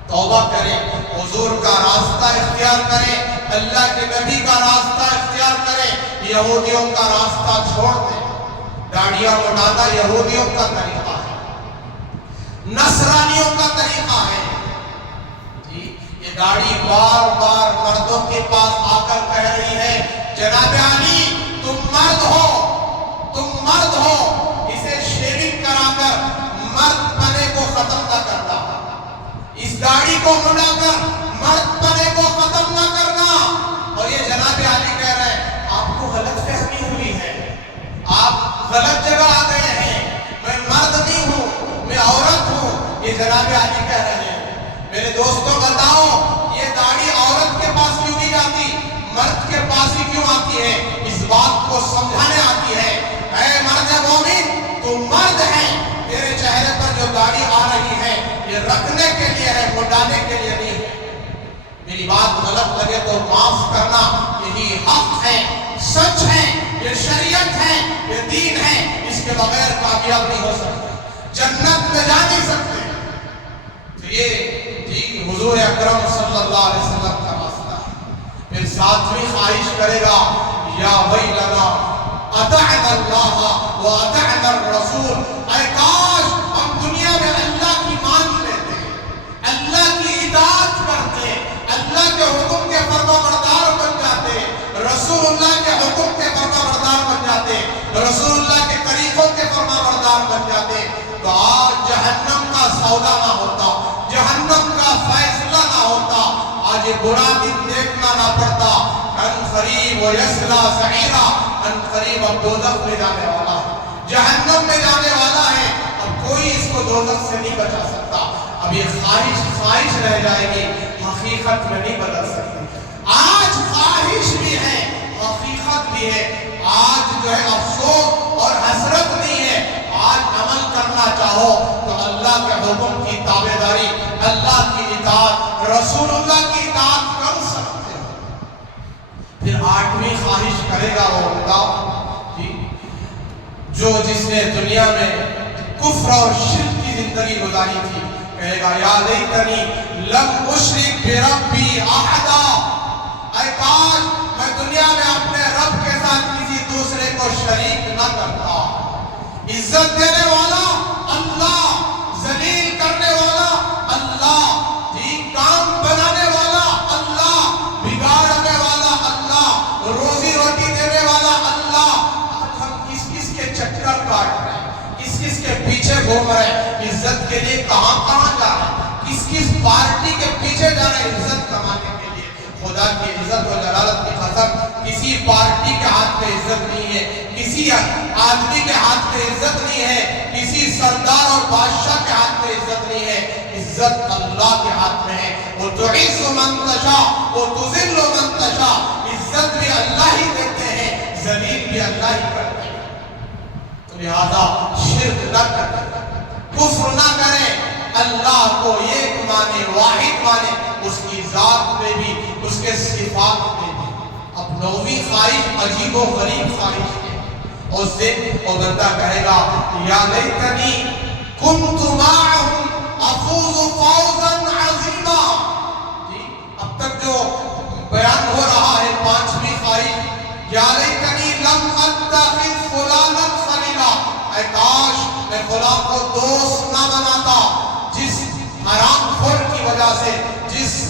توبہ کریں، حضور کا راستہ اختیار کریں، اللہ کے نبی کا راستہ اختیار کریں، یہودیوں کا راستہ چھوڑ دیں، داڑھیاں موڑانا یہودیوں کا طریقہ ہے، نصرانیوں کا طریقہ ہے، یہ داڑھی بار بار مردوں کے پاس آ کر کہہ رہی ہے جناب علی تم مرد ہو، اسے شیونگ کرا کر مرد پنے کو ختم نہ کرنا، اس داڑھی کو مڑا کر مرد پنے کو ختم نہ کرنا، اور یہ جناب علی کہہ رہے ہیں آپ کو غلط فہمی ہوئی ہے، آپ غلط جگہ آ گئے ہیں، میں مرد نہیں ہوں، میں عورت ہوں، یہ جناب علی کہہ رہے ہیں۔ میرے دوستوں بتاؤ یہ داڑھی عورت کے پاس کیوں نہیں جاتی، مرد کے پاس ہی کیوں آتی ہے؟ اس بات کو سمجھانے آتی ہے، اے مرد مومن تو مرد ہے، تیرے چہرے پر جو داڑھی آ رہی ہے یہ رکھنے کے لیے ہے، مٹانے کے لیے نہیں ہے، میری بات غلط لگے تو معاف کرنا، یہی حق ہے، سچ ہے، یہ شریعت ہے، یہ دین ہے، اس کے بغیر کامیاب نہیں ہو سکتے، جنت میں جا نہیں سکتے، تو یہ حضور اکرم صلی اللہ علیہ وسلم کا راستہ ہے۔ پھر ساتویں خواہش کرے گا یا ویلنا اطعنا اللہ و اطعنا الرسول، اے کاش ہم دنیا میں اللہ کی مان لیتے، اللہ کی اطاعت کرتے، اللہ کے حکم کے فرما بردار بن جاتے، رسول اللہ کے حکم کے فرما بردار بن جاتے، رسول اللہ کے طریقوں کے فرما بردار بن جاتے، تو آج جہنم کا سودا نہ ہوتا، جہنم کا فیصلہ نہ ہوتا، آج یہ برا دن دیکھنا نہ پڑتا، ان قریب ویصلی سعیرا، ان قریب اب دوزخ میں جانے والا ہے، جہنم میں جانے والا ہے، اب کوئی اس کو دوزخ سے نہیں بچا سکتا، اب یہ خواہش رہ جائے گی، حقیقت میں نہیں بدل سکتی، آج خواہش بھی ہے، حقیقت بھی ہے، آج جو ہے افسوس اور حسرت نہیں ہے، آج عمل کرنا چاہو تو اللہ کے حکم گا وہ بتاؤ جی، جو جس نے دنیا میں کفر اور شرک کی زندگی گزاری تھی، کہے گا یا لیتنی لم اشرک بربی احدا، اے کاش میں دنیا میں اپنے رب کے ساتھ کسی دوسرے کو شریک نہ کرتا۔ عزت دینے والا اللہ، ذلیل کرنے والا اللہ، جی کام بنانے والا اللہ، بگاڑنے والا اللہ، روزی روٹی دینے والا اللہ۔ آج ہم کس کس کے چکر کاٹ رہے ہیں، کس کس کے پیچھے گھوم رہے ہیں، عزت کے لیے کہاں کہاں جا رہے ہیں، کس کس پارٹی کے پیچھے جا رہے ہیں عزت کمانے کے لیے۔ خدا کی عزت و جلالت کی قسم، کسی پارٹی کے ہاتھ میں عزت نہیں ہے، کسی آدمی کے ہاتھ میں عزت نہیں ہے، کسی سردار اور بادشاہ کے ہاتھ میں عزت نہیں ہے، عزت اللہ کے ہاتھ میں ہے۔ وہ تعز من تشاء و تذل من تشاء، عزت بھی اللہ ہی دیتے ہیں، ذلیل بھی اللہ ہی کرتے ہیں۔ تو لہذا شرک نہ کریں، کفر نہ کریں، اللہ کو ایک مانے، واحد مانے، اس کی ذات میں بھی، اس کے صفات میں بھی۔ اب نویں خواہش عجیب و غریب خواہش ہے، اس دن وہ بندہ کہے گا یا لیتنی کنت معہم افوز فوزا عظیما۔ جی اب تک جو بیان ہو رہا ہے پانچویں خواہش، یا لیتنی لم اتخذ فلانا خلیلا، اے کاش میں فلاں کو دوست نہ بناتا، جس حرام خور کی وجہ سے، جس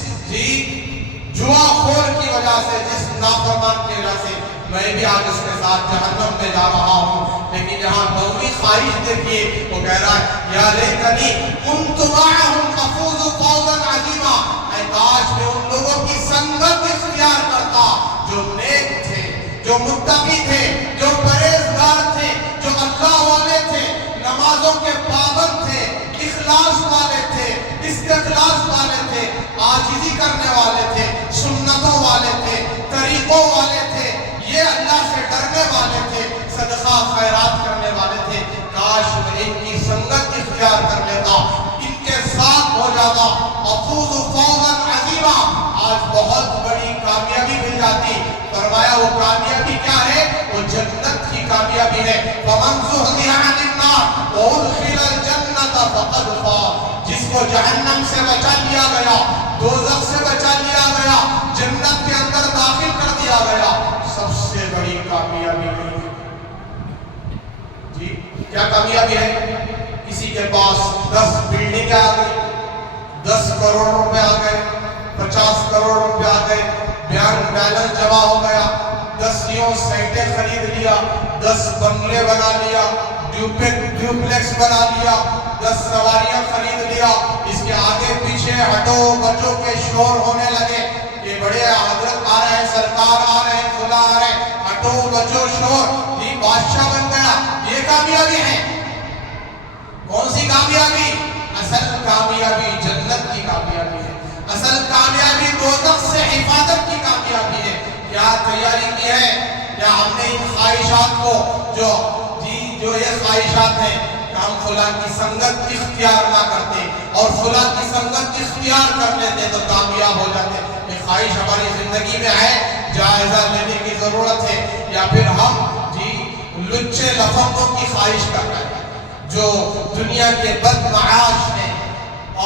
جوا خور کی وجہ سے، جس نافرمان کی وجہ سے میں بھی آج اس کے ساتھ جہنم میں جا رہا ہوں۔ لیکن یہاں نویں خواہش دیکھیے، وہ کہہ رہا ہے یا لیتنی کنت معہم افوز فوزا عظیما، اے کاش میں ان لوگوں کی سنگت اختیار کرتا جو نیک تھے، جو متقی تھے، جو پرہیزگار تھے، جو اللہ والے تھے، نمازوں کے پابند تھے، اخلاص والے تھے، استخلاص والے تھے، عاجزی کرنے والے تھے، سنتوں والے تھے، طریقوں والے تھے، یہ اللہ سے ڈرنے والے تھے، صدقہ خیرات کرنے والے تھے۔ کاش میں ان کی سنگت اختیار کر لیتا، ان کے ساتھ ہو جاتا، افوز فوزا عظیما، آج بہت بڑی کامیابی مل جاتی۔ فرمایا وہ کامیابی کیا ہے؟ وہ جنت کی کامیابی ہے۔ فمن زحزح عن النار وادخل الجنۃ فقد فاز، جس کو جہنم سے بچا لیا گیا، دوزخ سے بچا لیا گیا، جنت کے اندر داخل کر دیا گیا، سب سے بڑی کامیابی ہے۔ جی کیا کامیابی ہے؟ کسی کے پاس 10 بلڈنگ آ گئی، 10 کروڑ روپے آ گئے، 50 کروڑ روپے آ گئے، بینک بیلنس جمع ہو گیا، 10 سائٹیں خرید لیا، 10 بنگلے بنا لیا، ڈیوپلیکس بنا لیا، 10 سواریاں خرید لیا، اس کے آگے پیچھے ہٹو بچوں کے شور ہونے لگے کہ بڑے حضرت آ رہے ہیں، سرکار آ رہے ہیں، خدا آ رہے ہیں، ہٹو بچوں شور، یہ بادشاہ بن گیا۔ یہ کامیابی ہے۔ کون سی کامیابی؟ اصل کامیابی جنت کی کامیابی ہے، اصل کامیابی دوزخ سے حفاظت کی کامیابی ہے۔ کیا تیاری کی ہے؟ کیا ہم نے ان خواہشات کو جو یہ خواہشات ہیں کہ ہم فلاں کی سنگت اختیار نہ کرتے اور فلاں کی سنگت اختیار کر لیتے تو کامیاب ہو جاتے؟ یہ خواہش ہماری زندگی میں ہے، جائزہ لینے کی ضرورت ہے، یا پھر ہم لچے لفظوں کی خواہش کر رہے ہیں جو دنیا کے بد معاش ہیں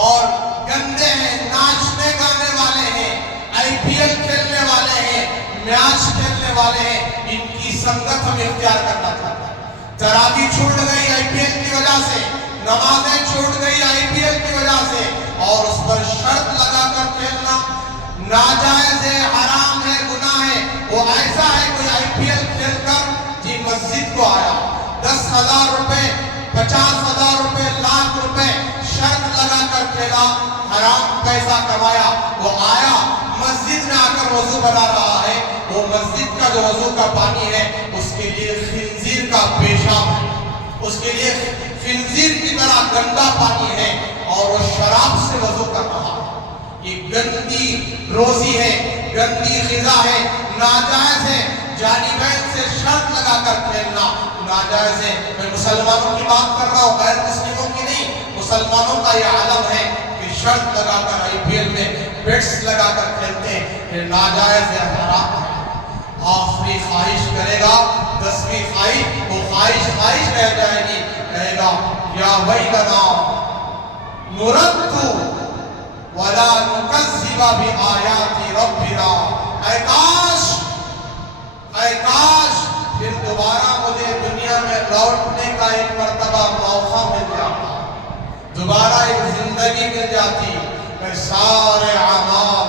اور گندے ہیں، ناچنے گانے والے ہیں، IPL کھیلنے والے ہیں، میچ کھیلنے والے ہیں، ان کی سنگت ہم اختیار کرنا چاہتے ہیں۔ تراویح چھوٹ گئی IPL کی وجہ سے، نمازیں چھوٹ گئی IPL کی وجہ سے، اور اس پر شرط لگا کر کھیلنا ناجائز ہے، حرام ہے، گناہ ہے۔ وہ ایسا ہے کوئی IPL کھیل کر مسجد کو آیا، 10,000 روپے، 50,000 روپے، لاکھ روپے شرط لگا کر کھیلا، حرام پیسہ کمایا، وہ آیا مسجد میں آ کر وضو بنا رہا ہے، وہ مسجد کا جو وضو کا پانی ہے اس کے لیے خنزیر کا پیشاب ہے، اس کے لیے خنزیر کی طرح گندا پانی ہے، اور وہ شراب سے وضو کر رہا ہے۔ یہ گندی روزی ہے، گندی غذا ہے، ناجائز ہے۔ جانبین سے شرط لگا کر کھیلنا ناجائز ہے۔ میں مسلمانوں کی بات کر رہا ہوں، غیر مسلموں کی نہیں۔ مسلمانوں کا یہ عالم ہے کہ شرط لگا کر IPL میں بیٹس لگا کر کھیلتے ہیں، یہ ناجائز ہے، حرام ہے۔ آخری خواہش کرے گا 10ویں خواہش وہ خواہش رہ جائے گی، کہے گا یا ویلنا نرد ولا نکذب بآیات ربنا، اے کاش پھر دوبارہ مجھے دنیا میں لوٹنے کا ایک مرتبہ موقع مل جاتا، دوبارہ ایک زندگی مل جاتی، میں سارے اعمال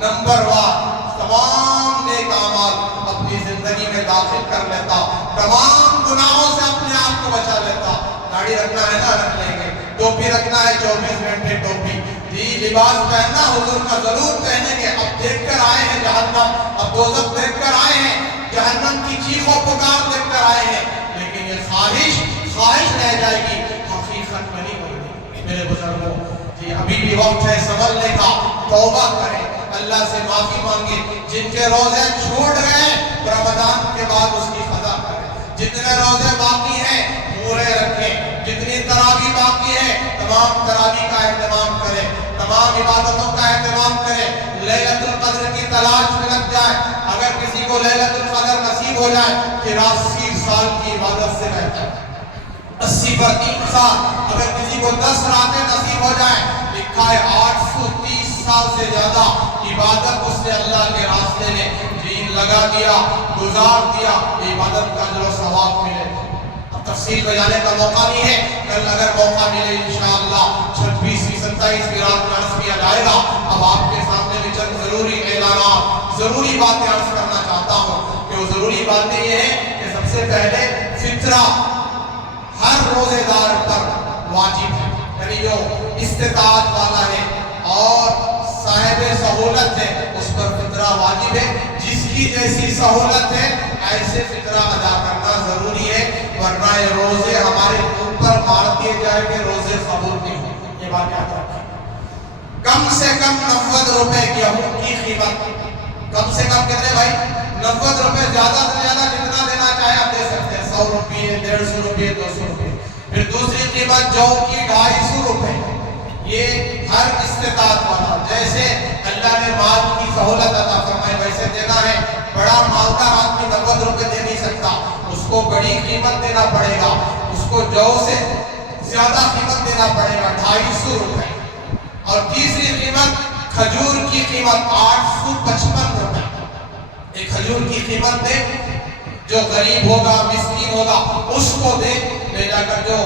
نمبر 1 تمام نیک اعمال اپنی زندگی میں داخل کر لیتا، تمام گناہوں سے اپنے آپ کو بچا لیتا۔ داڑھی رکھنا ہے نا رکھ لیں گے، ٹوپی رکھنا ہے 24 گھنٹے ٹوپی، جی لباس پہننا حضور کا ضرور پہنیں گے، اب دیکھ کر آئے ہیں جہنم، اب دوزخ دیکھ کر آئے ہیں، جہنم کی چیخ و پکار دیکھ کر آئے ہیں، لیکن یہ خواہش رہ جائے گی، حقیقت میں نہیں ہوگی۔ میرے بزرگوں جی ابھی بھی وقت ہے سنبھلنے کا، توبہ کریں، اللہ سے معافی مانگے، جن کے روزے چھوٹ گئے رمضان کے بعد اس کی قضا کریں، جتنے روزے باقی ہیں پورے رکھیں، جتنی تراویح باقی ہے تمام تراویح کا اہتمام کریں، تمام عبادتوں کا اہتمام کریں، لیلۃ القدر کی تلاش میں لگ جائے، اگر کسی کو لیلۃ القدر نصیب ہو جائے 83 سال کی عبادت سے بہتر، 80 پر 3 سال، اگر کسی کو 10 راتیں نصیب ہو جائے، لکھا ہے 830 سال سے زیادہ عبادت اس نے اللہ کے راستے میں دین لگا دیا، گزار دیا، عبادت کا اجر و ثواب ملے۔ اب تفصیل بیانے کا موقع نہیں ہے، کل اگر موقع ملے انشاءاللہ 26ویں 27ویں رات میں عرض کیا جائے گا۔ اب آپ کے سامنے بھی چند ضروری اعلانات، ضروری باتیں عرض کرنا چاہتا ہوں کہ وہ ضروری باتیں یہ ہیں کہ سب سے پہلے فطرہ ہر روزے دار پر واجب ہے، یعنی جو استطاعت والا ہے اور صاحب سہولت ہے اس پر فطرہ واجب ہے، جس کی جیسی سہولت ہے ایسے فطرہ ادا کرنا ضروری ہے، ورنہ یہ روزے ہمارے اوپر مار دیے جائیں گے، روزے قبول نہیں ہوں۔ یہ بات یاد رکھیں، کم سے کم 90 روپے گیہوں کی قیمت، کم سے کم کتنے بھائی 90 روپے، زیادہ سے زیادہ جتنا دینا چاہے آپ دے سکتے ہیں، 100 روپے 150 روپے 200 روپے۔ پھر دوسری قیمت جو کی 250 روپے، یہ ہر استطاعت والا جیسے اللہ نے مال کی سہولت عطا فرمائی ویسے دینا ہے، بڑا مالدار آدمی 90 روپے دے نہیں سکتا، اس کو بڑی قیمت دینا پڑے گا، اس کو جو سے زیادہ قیمت دینا پڑے گا 250 روپے۔ اور تیسری قیمت کھجور کی قیمت 855 روپے، ایک کھجور کی قیمت دے، جو غریب ہوگا مسکین ہوگا اس کو دے، لے جا کر جو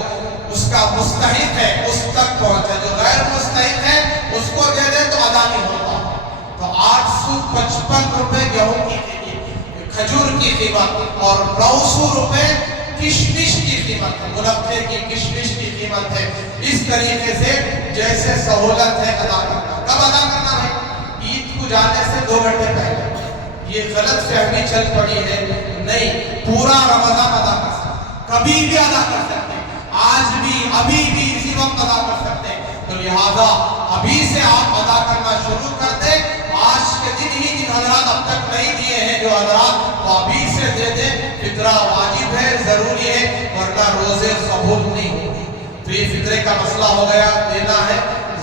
اس کا مستحق ہے اس تک پہنچے، جو غیر مستحق ہے اس کو دے دے تو ادا نہیں ہوتا۔ تو 855 روپے گیہوں کی کھجور کی قیمت اور 900 روپے کشمش کی قیمت ہے، منقے کی کشمش کی قیمت ہے۔ اس طریقے سے جیسے سہولت ہے ادا کرنا۔ کب ادا کرنا ہے؟ عید کو جانے سے 2 گھنٹے پہلے۔ یہ غلط فہمی چل پڑی ہے، نہیں، پورا رمضان ادا کر سکتے، کبھی بھی ادا کر سکتے، آج بھی ابھی بھی اسی وقت ادا کر سکتے ہیں، تو لہذا ابھی سے آپ ادا کرنا شروع کر دیں، آج کے دن ہی جن حضرات اب تک نہیں دیے ہیں جو حضرات وہ ابھی سے دے دیں، فطرہ واجب ہے، ضروری ہے، ورنہ روزے قبول نہیں ہوگی۔ تو یہ فطرے کا مسئلہ ہو گیا، دینا ہے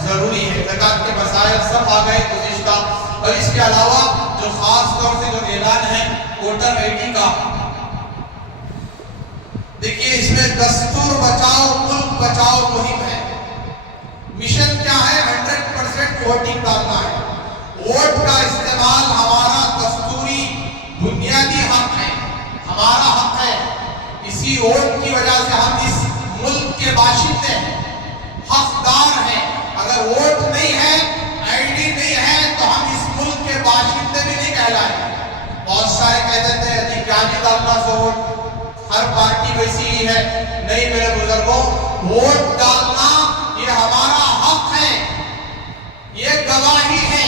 ضروری ہے۔ زکوٰۃ کے مسائل سب آ گئے گزشتہ، اور اس کے علاوہ جو خاص طور سے جو اعلان ہے ووٹر آئی ڈی کا، دیکھیے اس میں دستور بچاؤ ملک بچاؤ مہم ہے، مشن کیا ہے؟ 100% ووٹنگ ڈالنا ہے، ووٹ کا استعمال ہمارا دستوری بنیادی حق ہے، ہمارا حق ہے، اسی ووٹ کی وجہ سے ہم اس ملک کے باشندے ہیں، حقدار ہیں۔ اگر ووٹ نہیں ہے، آئی ڈی نہیں ہے تو ہم اس ملک کے باشندے بھی نہیں کہلائیں گے۔ بہت سارے کہتے تھے جی کیا نہیں ڈالنا سو ووٹ، ہر پارٹی ویسی ہی ہے، نہیں میرے بزرگوں، ووٹ ڈالنا یہ ہمارا حق ہے، یہ گواہی ہے،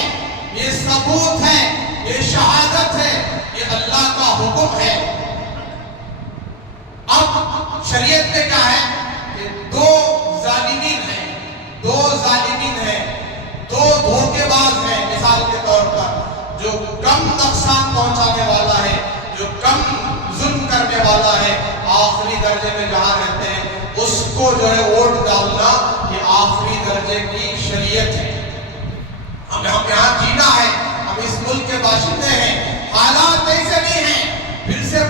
یہ ثبوت ہے، یہ شہادت ہے، یہ اللہ کا حکم ہے۔ اب شریعت میں کیا ہے کہ 2 ظالمین ہیں، 2 دھوکے باز ہیں، مثال کے طور پر جو کم نقصان پہنچانے والا ہے، جو کم ظلم کرنے والا ہے، آخری درجے میں جہاں رہتے ہیں اس کو جو ہے ووٹ ڈالنا یہ آخری درجے کی شریعت ہے۔ ہم یہاں جینا ہے، ہم اس ملک کے باشندے ہیں، حالات ایسے نہیں ہیں، پھر سے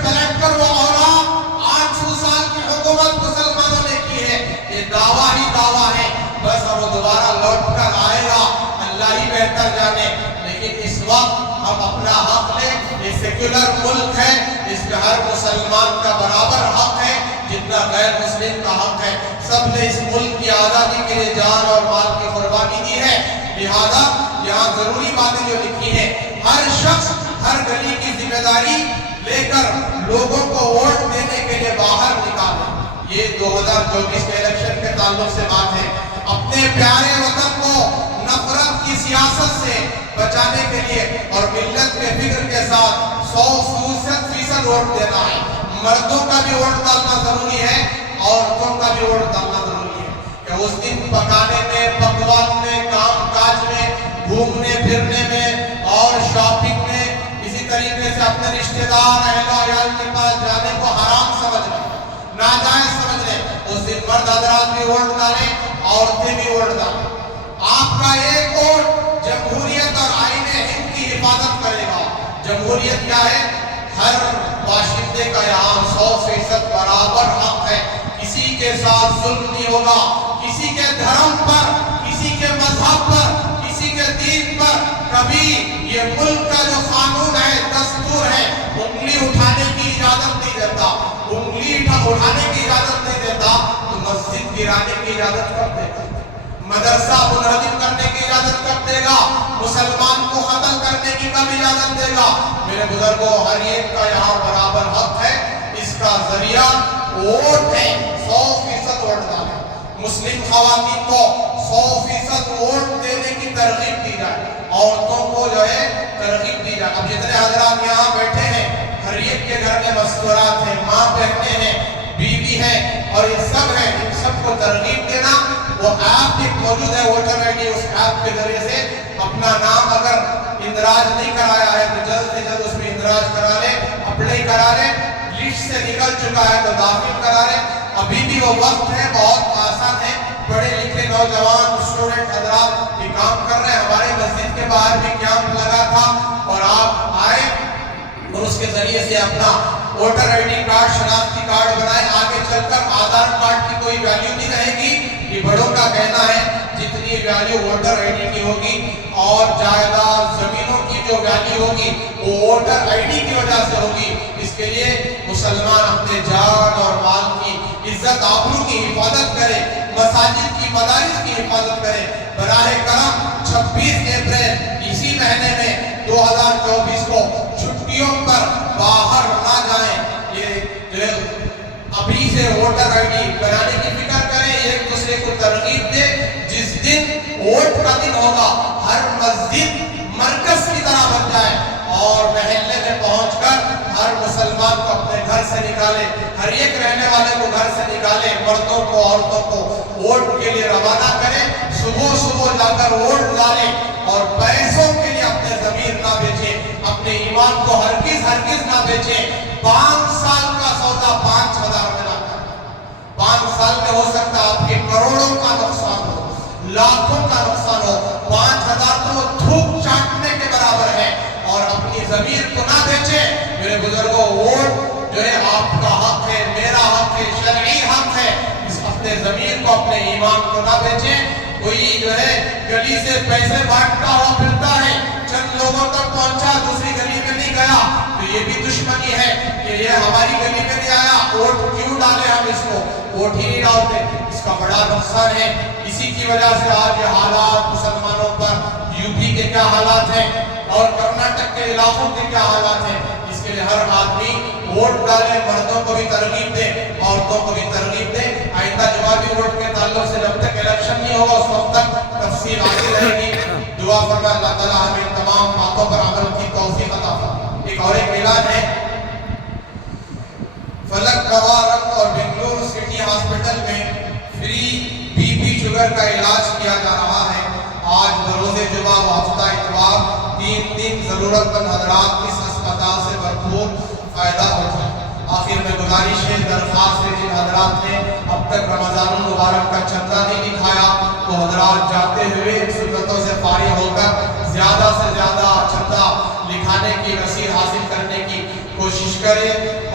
بہتر جانے، لیکن اس وقت ہم اپنا حق لیں. یہ سیکولر ملک ہے، اس میں ہر مسلمان کا برابر حق ہے جتنا غیر مسلم کا حق ہے. سب نے اس ملک کی آزادی کے لیے جان اور مال کی قربانی دی ہے. لہذا یہاں ضروری باتیں جو لکھی ہیں، ہر شخص ہر گلی کی ذمہ داری لے کر لوگوں کو ووٹ دینے کے لیے باہر نکالیں. یہ 2024 کے الیکشن کے تعلق سے بات ہے. اپنے پیارے وطن کو نفرت کی سیاست سے بچانے کے لیے اور ملت کے فکر کے ساتھ 100% ووٹ دینا ہے. مردوں کا بھی ووٹ ڈالنا ضروری ہے، عورتوں کا بھی ووٹ ڈالنا ضروری ہے کہ اس دن پکانے میں، پکوان میں، کام کاج میں، گھومنے پھرنے میں اور شاپنگ میں، اسی طریقے سے اپنے رشتہ دار اہل و عیال کے پاس جانے کو حرام سمجھ لیں، ناجائز سمجھ لیں. اس دن مرد حضرات بھی ووٹ ڈالیں، عورتیں بھی ووٹ ڈالیں. آپ کا ایک ووٹ جمہوریت اور آئین ہند کی حفاظت کرے گا. جمہوریت کیا ہے؟ ہر باشندے کا یہاں 100% برابر حق ہے. کسی کے ساتھ ظلم نہیں ہوگا، کسی کے دھرم پر، کسی کے مذہب پر، کسی کے دین پر کبھی یہ ملک کا جو قانون ہے، دستور ہے، انگلی اٹھانے کی اجازت نہیں دیتا. انگلی اٹھانے کی اجازت نہیں دیتا تو مسجد گرانے کی اجازت کب دے گا؟ مدرسہ منہدم کرنے کی اجازت کب دے گا؟ مسلمان کو قتل کرنے کی کب اجازت دے گا؟ میرے بزرگوں، ہر ایک کا یہاں برابر حق ہے. اس کا ذریعہ ووٹ ہے. 100% ووٹ ڈالیں. مسلم خواتین کو 100% ووٹ دینے کی ترغیب دی جائے، عورتوں کو جو ہے ترغیب دی جائے. اب جتنے حضرات یہاں بیٹھے ہیں، ہر ایک کے گھر میں مستورات ہیں، ماں بہنیں ہیں، بیوی ہیں، اور یہ سب ہیں. ان سب کو ترغیب دینا. وہ ایپ بھی موجود ہے، ووٹر آئی ڈی. اس ایپ کے ذریعے سے اپنا نام اگر اندراج نہیں کرایا ہے تو جلد سے جلد اس میں اندراج کرا لے، اپلائی کرا لے. لسٹ سے نکل چکا ہے تو داخل کرا لے. ابھی بھی وہ وقت ہے، بہت آسان ہے. پڑھے لکھے نوجوان اسٹوڈنٹ حضرات یہ کام کر رہے ہیں. ہمارے مسجد کے باہر بھی کیمپ لگا تھا اور آپ آئے اور اس کے ذریعے سے اپنا ووٹر آئی ڈی کارڈ، شناختی کارڈ بنائے. آگے چل کر آدھار کارڈ کی کوئی ویلیو نہیں رہے گی. یہ بڑوں کا کہنا ہے جتنی ویلیو ووٹر آئی ڈی کی ہوگی اور جائیداد زمینوں کی جو ویلیو ہوگی وہ ووٹر آئی ڈی کی وجہ سے ہوگی. اس کے لیے مسلمان اپنے جان اور مال کی عزت آبرو کی حفاظت کرے، مساجد کی مدارس کی حفاظت کرے. براہ کرم 26 اپریل اسی مہینے میں 2024 کو چھٹیوں پر باہر نہ جائیں. یہ ابھی سے ووٹر آئی ڈی بنانے کی فکر کریں، ایک دوسرے کو ترغیب دے. جس دن ووٹ کا دن ہوگا ہر مسجد مرکز کی طرح بن جائے اور محلے میں پہنچ کر ہر مسلمان کو اپنے گھر سے نکالے، ہر ایک رہنے والے کو گھر سے نکالے، مردوں کو عورتوں کو ووٹ کے لیے روانہ کرے. صبح صبح جا کر ووٹ ڈالیں اور پیسوں کے لیے اپنے ضمیر نہ بیچیں، اپنے ایمان کو ہرگز نہ بیچیں. 5 سال کا سودا 5000 میں نہ کریں. 5 سال میں ہو سکتا ہے آپ کے کروڑوں کا نقصان ہو، لاکھوں کا نقصان ہو. 5000 تو وہ تھوک چاٹنے کے برابر ہے. اور اپنی ضمیر کو نہ بیچیں. میرے بزرگوں، ووٹ جو ہے آپ کا حق ہے، میرا حق ہے، شرعی حق ہے. اپنے ضمیر کو، اپنے ایمان کو نہ بیچیں. کوئی جو ہے گلی سے پیسے بانٹتا ہوا پھرتا ہے، چند لوگوں تک پہنچا، دوسری گلی میں نہیں گیا، تو یہ بھی دشمنی ہے کہ یہ ہماری گلی میں نہیں آیا، ووٹ کیوں ڈالے ہم اس کو؟ ووٹ ہی نہیں ڈالتے. اس کا بڑا نقصان ہے. اسی کی وجہ سے آج یہ حالات مسلمانوں پر، یو پی کے کیا حالات ہیں اور کرناٹک کے علاقوں کے کیا حالات ہیں. اس کے لیے ہر آدمی ووٹ ڈالے. مردوں کو بھی ترغیب دے، عورتوں کو بھی ترغیب دے. آئندہ جوابی ووٹ کے تعلق سے جب تک الیکشن نہیں ہوگا اس وقت تک تفصیل آتی رہے گی. دعا فرمائے اللہ تعالیٰ ہمیں تمام باتوں پر عمل کی توفیق عطا فرمائے. ایک اور ایک اعلان ہے، فلک کوارک اور بنگلور سٹی ہاسپٹل میں فری بی پی شوگر کا علاج کیا جا رہا ہے. آج بروز جمعہ و ہفتہ اتوار 3 دن ضرورت مند حضرات اس اسپتال سے بھرپور فائدہ اٹھائیں. آخر میں گزارش ہے، درخواست ہے، جن حضرات نے اب تک رمضان المبارک کا چندہ نہیں دکھایا وہ حضرات جاتے ہوئے سنتوں سے فارغ ہو کر زیادہ سے زیادہ چندہ لکھانے کی رسید حاصل کرنے کی کوشش کرے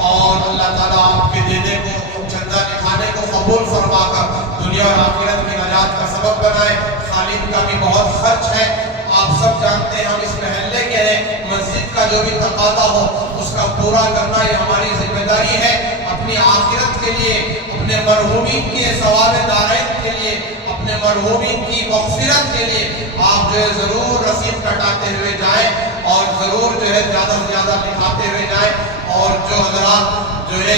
اور اللہ تعالیٰ آپ کے دینے کو، چندہ لکھانے کو قبول فرما کر دنیا اور آخرت میں نجات کا سبب بنائے. خالد کا بھی بہت خرچ ہے. آپ سب جانتے ہیں ہم اس محلے کے ہیں، مسجد کا جو بھی تقاضا ہو اس کا پورا کرنا یہ ہماری ذمہ داری ہے۔ اپنی آخرت کے لیے، اپنے مرحومین کے ثواب دارین کے لیے، اپنے مرحومین کی مغفرت کے لیے آپ جو ہے ضرور رسید کٹاتے ہوئے جائیں اور ضرور جو ہے زیادہ سے زیادہ لکھاتے ہوئے جائیں، اور جو حضرات جو ہے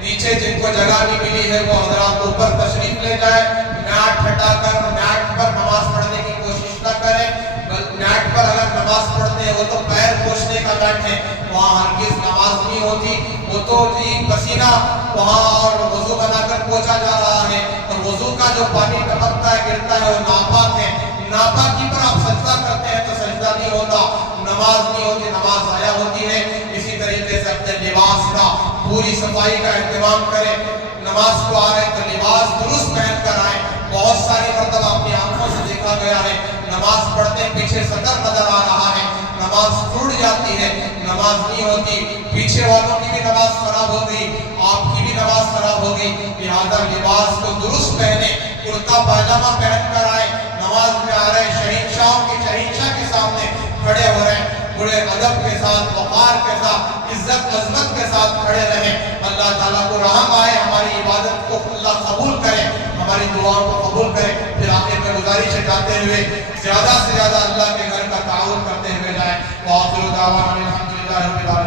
نیچے جن کو جگہ نہیں ملی ہے وہ حضرات اوپر تشریف لے جائیں۔ میٹ ہٹا کر میٹ پر نماز پڑھنے کی کوشش نہ کریں، میٹ پر اگر نماز پڑھتے ہیں وہ تو پیر پوچھنے کا میٹ ہے، وہاں ہرگز نماز نہیں ہوتی، وہ تو جی پسینہ وہاں اور وضو بنا کر پوچھا جا رہا ہے، اور وضو کا جو پانی ٹپکتا ہے گرتا ہے وہ ناپاک ہے، ناپاکی پر آپ سجدہ کرتے ہیں تو سجدہ نہیں ہوتا، نماز نہیں ہوتی، نماز ضائع ہوتی ہے۔ اسی طریقے سے اپنے لباس کا پوری صفائی کا اہتمام کریں، نماز کو آ رہے تو لباس درست پہن کر آئیں۔ بہت ساری مرتبہ اپنی آنکھوں سے دیکھا گیا ہے نماز پڑھتے پیچھے سطر نظر آ رہا ہے، نماز ٹوٹ جاتی ہے، نماز نہیں ہوتی، پیچھے والوں کی بھی نماز خراب ہو گئی، آپ کی بھی نماز خراب ہو گئی۔ لہذا لباس کو درست پہنے، کرتا پاجامہ پہن کر آئے، نماز میں آ رہے شہنشاہوں کے شہنشاہ کے سامنے کھڑے ہو رہے ہیں، بڑے ادب کے ساتھ، وقار کے ساتھ، عزت عظمت کے ساتھ کھڑے رہیں۔ اللہ تعالیٰ کو رحم آئے، ہماری عبادت کو اللہ قبول کرے، ہماری دعاؤں کو قبول کرے۔ پھر آخر میں گزارش ہے جاتے ہوئے زیادہ سے زیادہ اللہ کے گھر کا تعاون کرتے ہوئے جائیں۔ وآخر دعوانا الحمدللہ رب العالمین۔